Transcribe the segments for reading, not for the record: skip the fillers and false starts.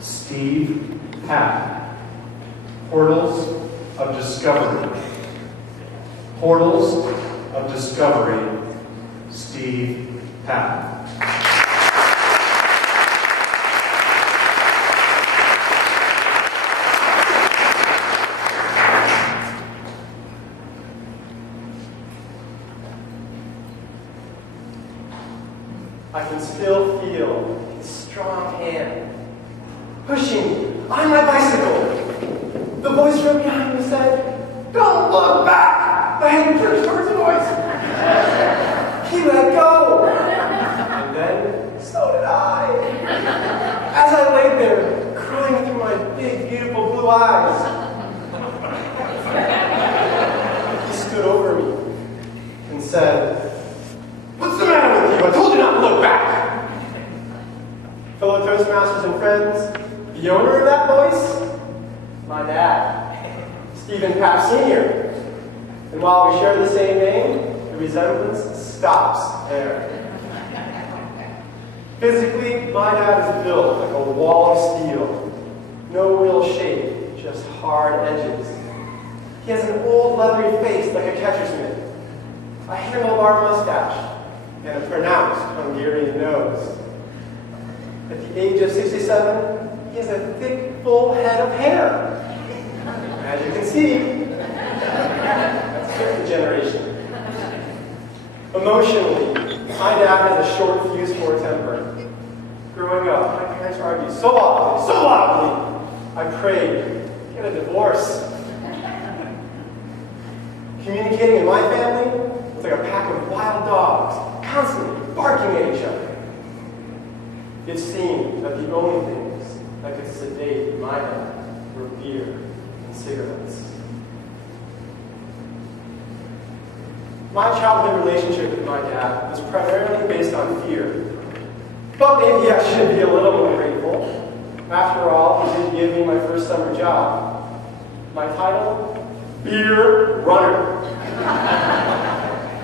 Steve Papp. Portals of Discovery. Portals of Discovery. Steve Papp. I can still feel his strong hand pushing me on my bicycle. The voice from behind me said, "Don't look back!" I had pushed towards the voice. He let go. And then, so did I. As I laid there, crying through my big, beautiful blue eyes, he stood over me and said, "What's the matter with you? I told you not to look back." Fellow Toastmasters and friends, the owner of that voice, my dad, Stephen Papp Sr. And while we share the same name, the resemblance stops there. Physically, my dad is built like a wall of steel. No real shape, just hard edges. He has an old leathery face like a catcher's mitt, a handlebar mustache, and a pronounced Hungarian nose. At the age of 67, he has a thick, full head of hair. As you can see, that's fifth generation. Emotionally, my dad has a short fuse for temper. Growing up, my parents argued so loudly, I prayed, get a divorce. Communicating in my family was like a pack of wild dogs, constantly barking at each other. It seemed that the only things that could sedate my dad were beer and cigarettes. My childhood relationship with my dad was primarily based on fear. But maybe I should be a little more grateful. After all, he did give me my first summer job. My title? Beer Runner.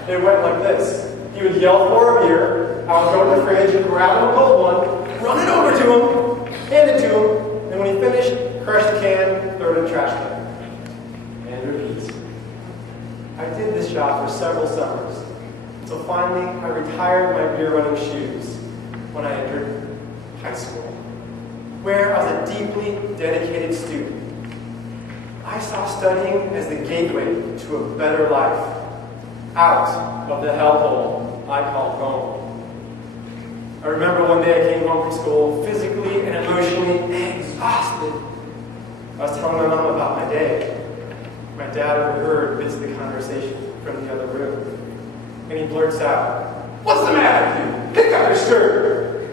It went like this. He would yell for a beer, I would go to the fridge, grab him a cold one, run it over to him, hand it to him, and when he finished, crush the can, throw it in the trash can. And repeat. I did this job for several summers, until finally I retired my beer running shoes when I entered high school, where I was a deeply dedicated student. I saw studying as the gateway to a better life, out of the hellhole I called home. I remember one day I came home from school physically and emotionally exhausted. I was telling my mom about my day. My dad overheard bits of the conversation from the other room. And he blurts out, "What's the matter with you? Pick up your skirt.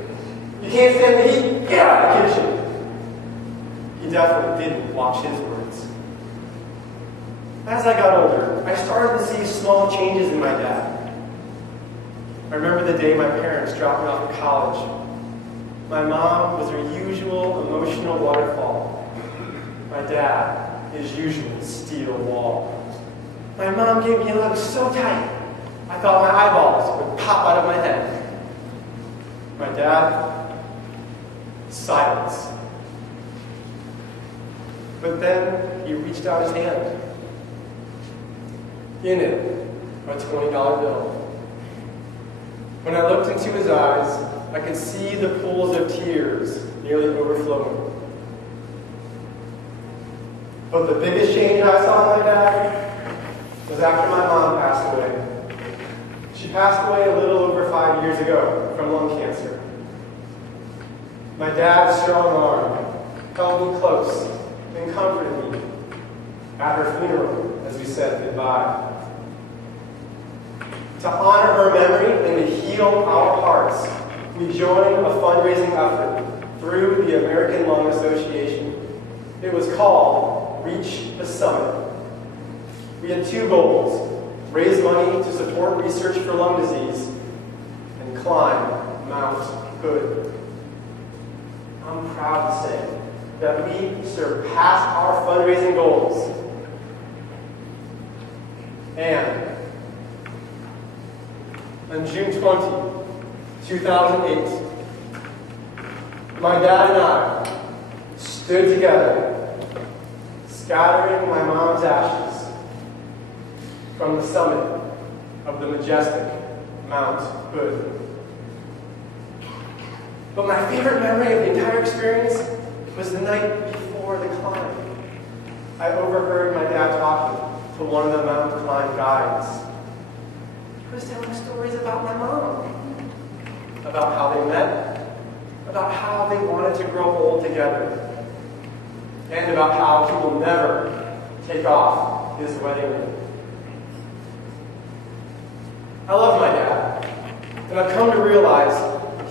You can't stand the heat? Get out of the kitchen." He definitely didn't watch his words. As I got older, I started to see small changes in my dad. I remember the day my parents dropped me off at college. My mom was her usual emotional waterfall. My dad, his usual steel wall. My mom gave me a hug so tight, I thought my eyeballs would pop out of my head. My dad, silence. But then he reached out his hand. In it, a $20 bill. When I looked into his eyes, I could see the pools of tears nearly overflowing. But the biggest change I saw in my dad was after my mom passed away. She passed away a little over 5 years ago from lung cancer. My dad's strong arm held me close and comforted me at her funeral as we said goodbye. To honor her memory and to heal our hearts, we joined a fundraising effort through the American Lung Association. It was called Reach the Summit. We had two goals: raise money to support research for lung disease and climb Mount Hood. I'm proud to say that we surpassed our fundraising goals. And on June 20, 2008, my dad and I stood together, scattering my mom's ashes from the summit of the majestic Mount Hood. But my favorite memory of the entire experience was the night before the climb. I overheard my dad talking to one of the mountain climb guides. He was telling stories about my mom, about how they met, about how they wanted to grow old together, and about how he will never take off his wedding ring. I love my dad, and I've come to realize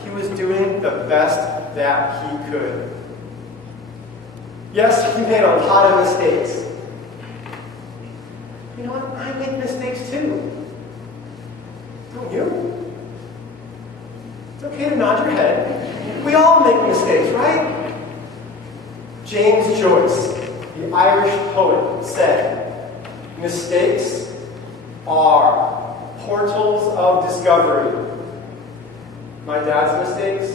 he was doing the best that he could. Yes, he made a lot of mistakes. You know what? I make mistakes too. Don't you? It's okay to nod your head. We all make mistakes, right? James Joyce, the Irish poet, said, "Mistakes are portals of discovery." My dad's mistakes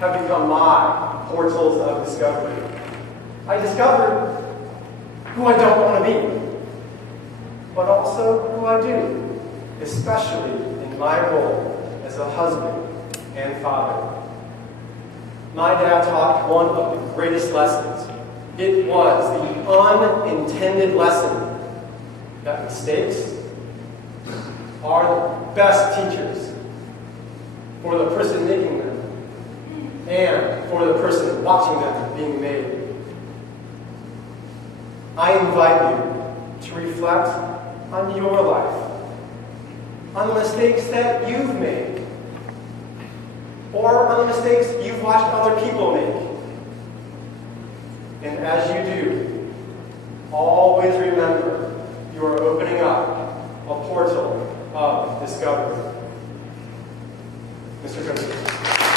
have become my portals of discovery. I discovered who I don't want to be, but also who I do, especially in my role as a husband and father. My dad taught one of the greatest lessons. It was the unintended lesson that mistakes are the best teachers for the person making them and for the person watching them being made. I invite you to reflect on your life, on the mistakes that you've made, or on the mistakes you've watched other people make. And as you do, always remember you are opening up a portal of discovery. Mr. Coates.